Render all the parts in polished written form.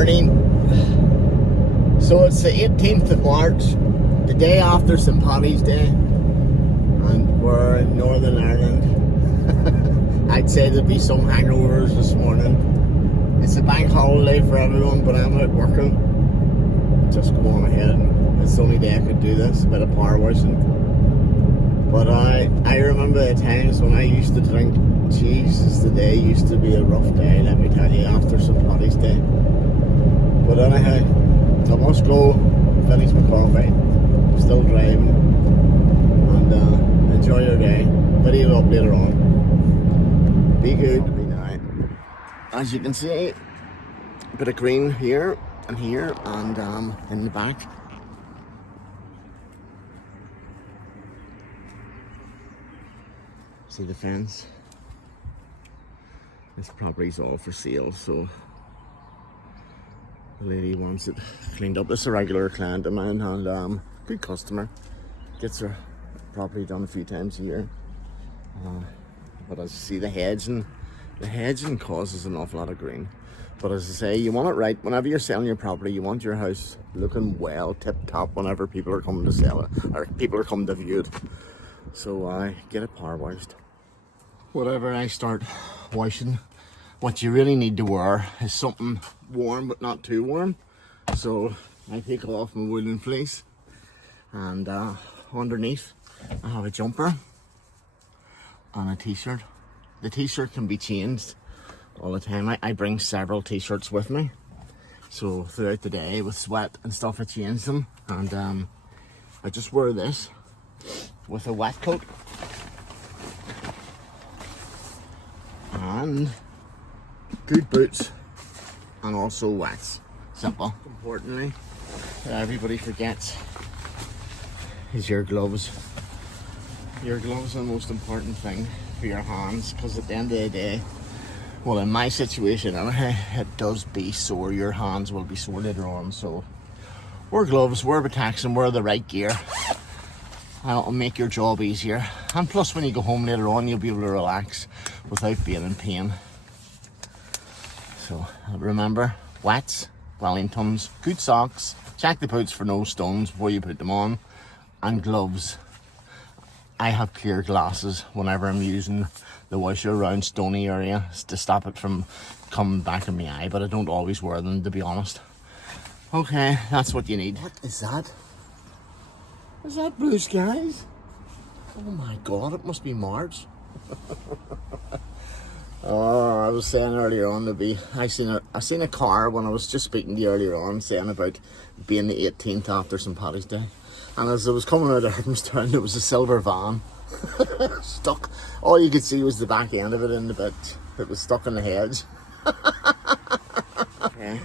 morning. So it's the 18th of March, the day after St. Paddy's Day, and we're in Northern Ireland. I'd say there'd be some hangovers this morning. It's a bank holiday for everyone, but I'm out working. Just go on ahead. It's the only day I could do this, a bit of power washing. But I remember the times when I used to drink. Jesus, the day used to be a rough day, let me tell you, after St. Paddy's Day. But anyhow, I must go finish my coffee, still driving, and enjoy your day. Video up later on. Be good. As you can see, a bit of green here and in the back. See the fence? This property's all for sale, so the lady wants it cleaned up. This is a regular client of mine and good customer. Gets her property done a few times a year. But as you see, the hedging causes an awful lot of green. But as I say, you want it right. Whenever you're selling your property, you want your house looking well, tip-top whenever people are coming to sell it, or people are coming to view it. So I get it power washed. Whatever I start washing, what you really need to wear is something warm but not too warm. So I take off my woolen fleece, and underneath I have a jumper and a t-shirt. The t-shirt can be changed all the time. I bring several t-shirts with me, so throughout the day with sweat and stuff I change them, and I just wear this with a wet coat and good boots, and also wets. Simple. Importantly, that everybody forgets is your gloves. Your gloves are the most important thing for your hands, because at the end of the day, well, in my situation anyway, it does be sore. Your hands will be sore later on, so wear gloves, wear protection, wear the right gear, and it'll make your job easier. And plus, when you go home later on, you'll be able to relax without being in pain. So remember, wets, Wellingtons, good socks, check the boots for no stones before you put them on, and gloves. I have clear glasses whenever I'm using the washer around stony area to stop it from coming back in my eye, but I don't always wear them, to be honest. Okay, that's what you need. What is that? Is that blue skies? Oh my god, it must be March. Oh, I was saying earlier on I seen a car when I was just speaking to you earlier on, saying about being the 18th after St. Paddy's Day. And as I was coming out of Hermstown, there was a silver van stuck. All you could see was the back end of it in the bit. It was stuck in the hedge. Okay.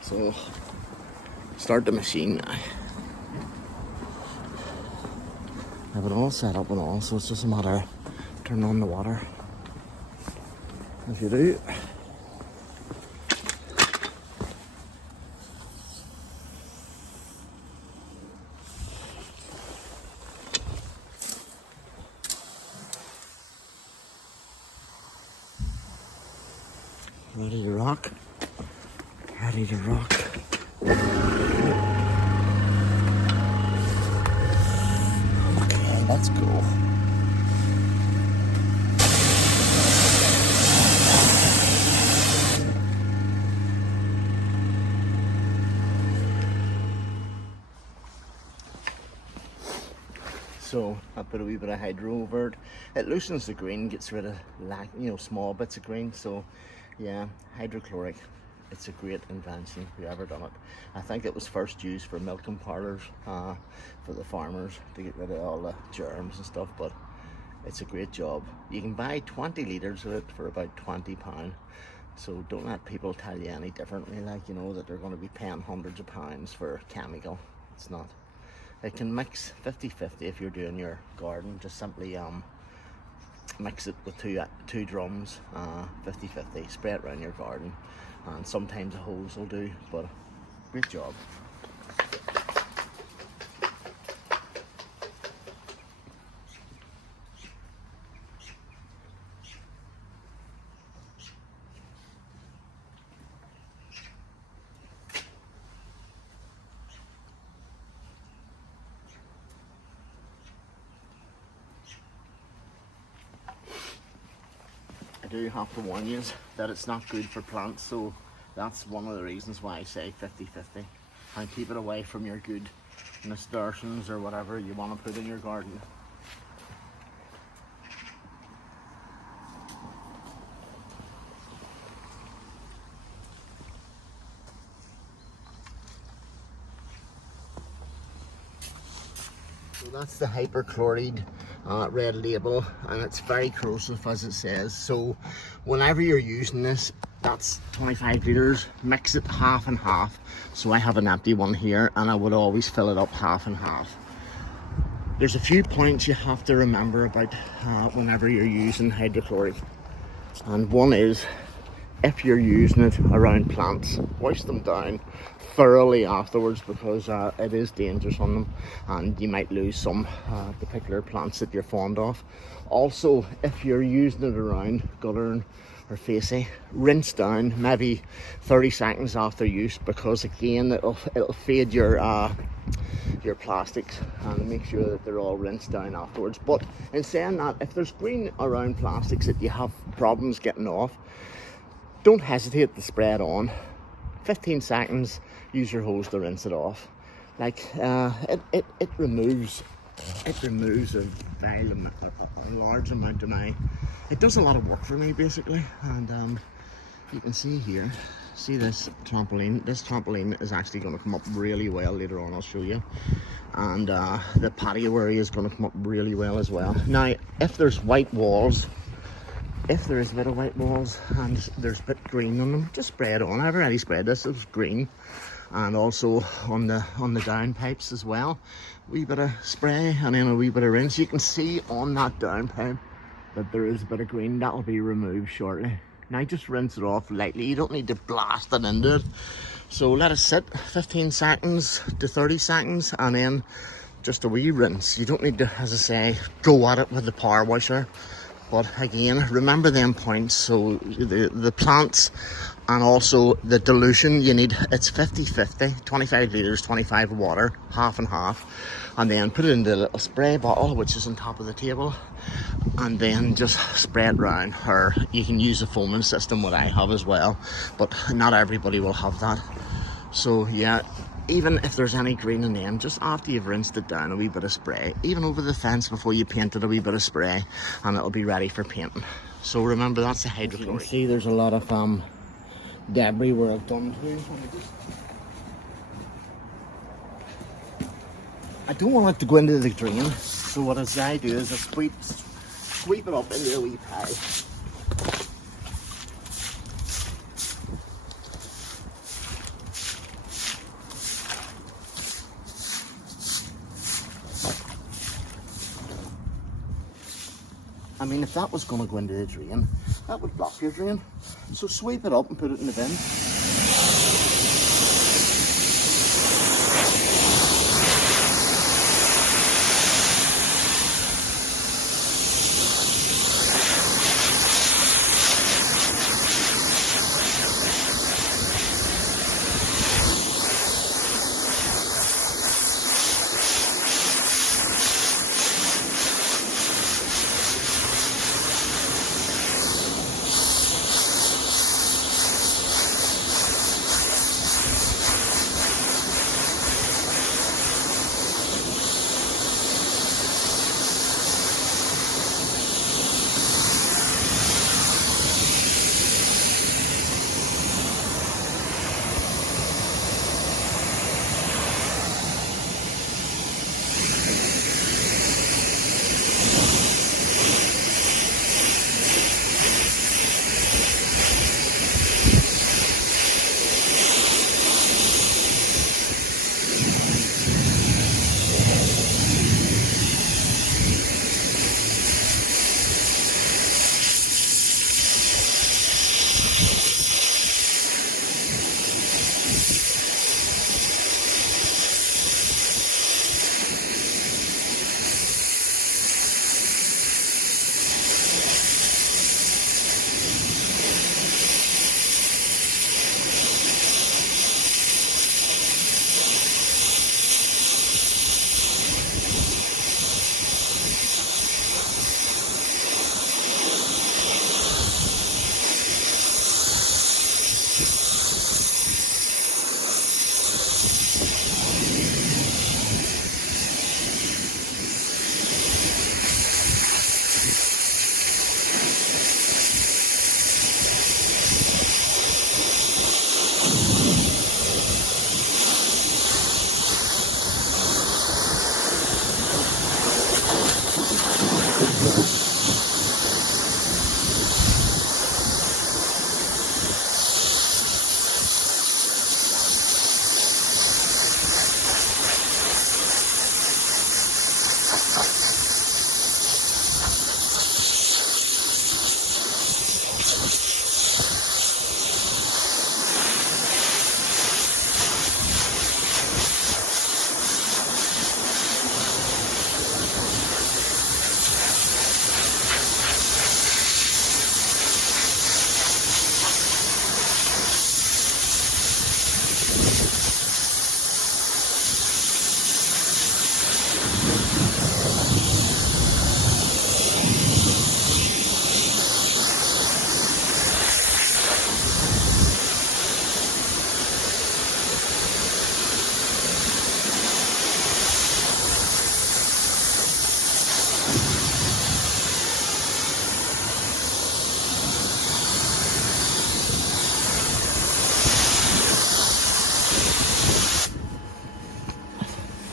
So, start the machine now. I have it all set up and all, so it's just a matter of turning on the water. If you do. Ready to rock. Ready to rock. Okay, let's go. So I put a wee bit of hydro over it. It loosens the green, gets rid of small bits of green. So yeah, hydrochloric. It's a great invention, whoever done it. I think it was first used for milking parlours, for the farmers, to get rid of all the germs and stuff, but it's a great job. You can buy 20 litres of it for about £20. So don't let people tell you any differently, that they're going to be paying hundreds of pounds for chemical. It's not. It can mix 50-50 if you're doing your garden. Just simply mix it with two drums, 50-50, spray it around your garden, and sometimes a hose will do, but great job. do have to warn you that it's not good for plants, so that's one of the reasons why I say 50-50. And keep it away from your good nasturtiums or whatever you want to put in your garden. So that's the hyperchloride red label, and it's very corrosive as it says. So whenever you're using this, that's 25 litres, mix it half and half. So I have an empty one here, and I would always fill it up half and half. There's a few points you have to remember about whenever you're using hydrochloric, and one is, if you're using it around plants, wash them down thoroughly afterwards, because it is dangerous on them and you might lose some particular plants that you're fond of. Also, if you're using it around guttering or facey, rinse down maybe 30 seconds after use, because again it'll fade your plastics, and make sure that they're all rinsed down afterwards. But in saying that, if there's green around plastics that you have problems getting off, don't hesitate to spray it on. 15 seconds, use your hose to rinse it off. Like it removes a large amount of my, it does a lot of work for me basically. And you can see here, see this trampoline is actually going to come up really well later on. I'll show you. And the patio area is going to come up really well as well. Now if there's white walls, if there is a bit of white walls and there's a bit green on them, just spray it on. I've already sprayed this, it was green. And also on the down pipes as well, wee bit of spray and then a wee bit of rinse. You can see on that down pipe that there is a bit of green. That will be removed shortly. Now just rinse it off lightly, you don't need to blast it into it. So let it sit 15 seconds to 30 seconds and then just a wee rinse. You don't need to, as I say, go at it with the power washer. But again, remember them points. So the plants and also the dilution, you need, it's 50-50, 25 litres, 25 of water, half and half. And then put it into a little spray bottle, which is on top of the table. And then just spray it round, or you can use a foaming system, what I have as well. But not everybody will have that. So yeah, even if there's any green in them, just after you've rinsed it down, a wee bit of spray. Even over the fence before you paint it, a wee bit of spray, and it'll be ready for painting. So remember, that's the hydrochloric. You can see there's a lot of debris where I've done to. I don't want it to go into the drain, so what I do is I sweep it up into a wee pile. I mean, if that was going to go into the drain, that would block your drain. So sweep it up and put it in the bin.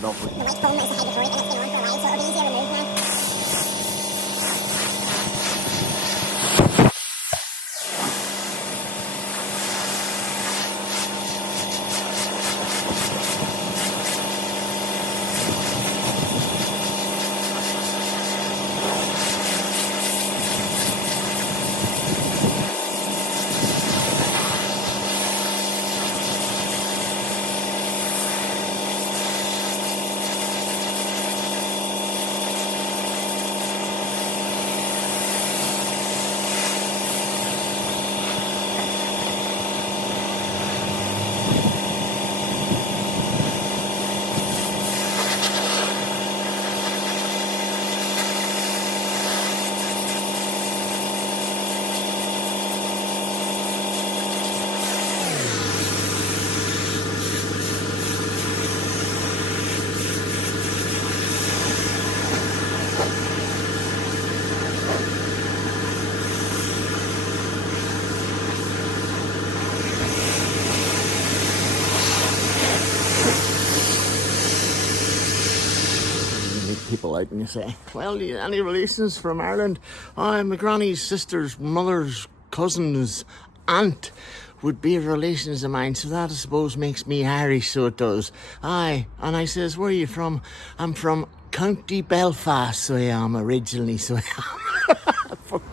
lovely. The white foam is the hydrochloric and it's been on for a while, so it'll be easier to remove now. People out and you say, well, any relations from Ireland? My granny's sister's mother's cousin's aunt would be relations of mine, so that I suppose makes me Irish, so it does. Aye, and I says, where are you from? I'm from County Belfast, so I am originally, so I am. Fuck.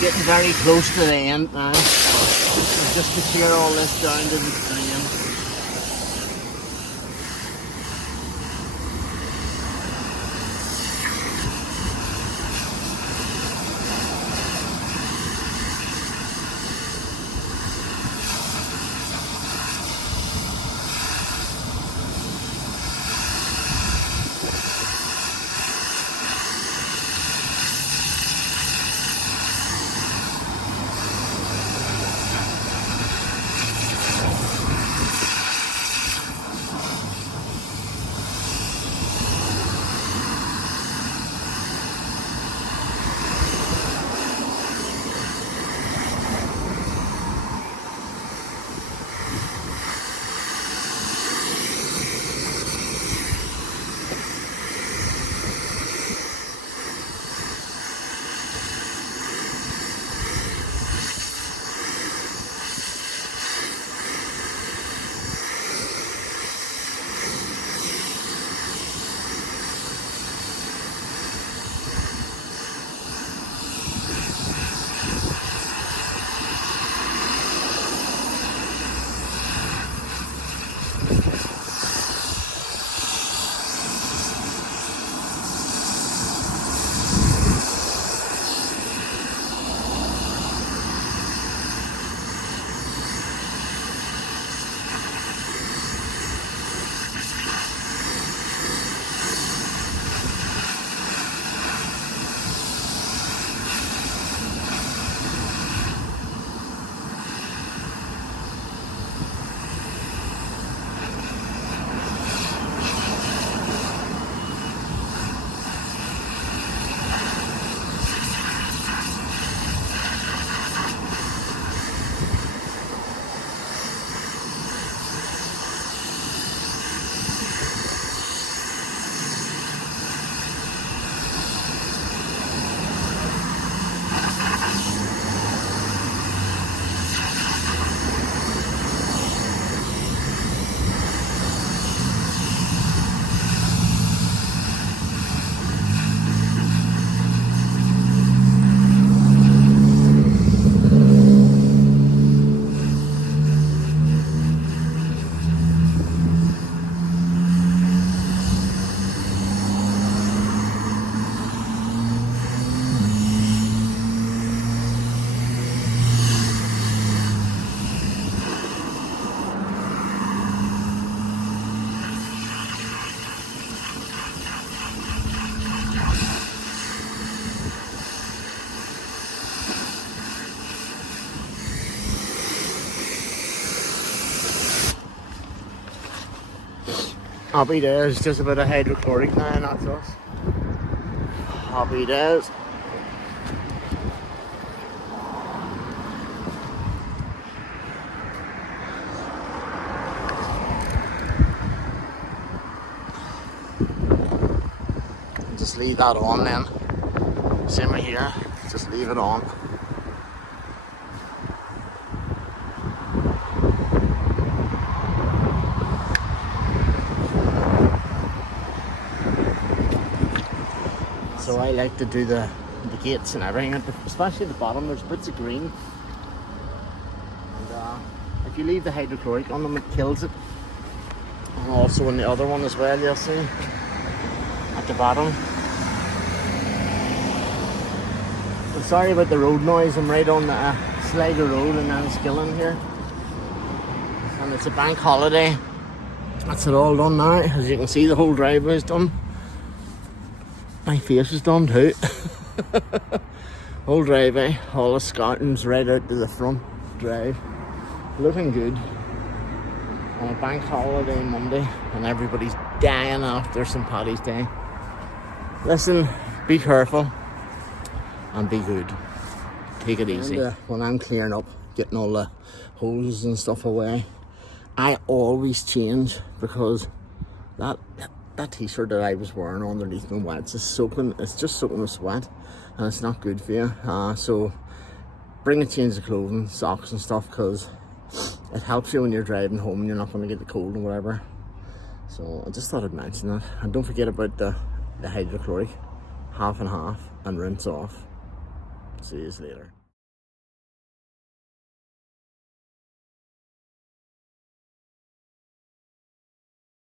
Getting very close to the end now. Just to clear all this down to the end. Happy days, just a bit of hydrochloric now and that's us. Happy days. leave that on then. Same right here, just leave it on. So I like to do the gates and everything, especially at the bottom. There's bits of green, and if you leave the hydrochloric on them, it kills it. And also in the other one as well, you'll see at the bottom. I'm sorry about the road noise. I'm right on the Sligo Road in Enniskillen here, and it's a bank holiday. That's it all done now. As you can see, the whole driveway is done. My face is done too. Whole driveway, all the scoutings right out to the front drive. Looking good. On a bank holiday Monday, and everybody's dying after St. Paddy's Day. Listen, be careful and be good. Take it easy. And, when I'm clearing up, getting all the hoses and stuff away, I always change, because that t-shirt that I was wearing underneath my wets is soaking. It's just soaking with sweat, and it's not good for you. So bring a change of clothing, socks and stuff, because it helps you when you're driving home and you're not going to get the cold and whatever. So I just thought I'd mention that. And don't forget about the hydrochloric, half and half, and rinse off. See you later.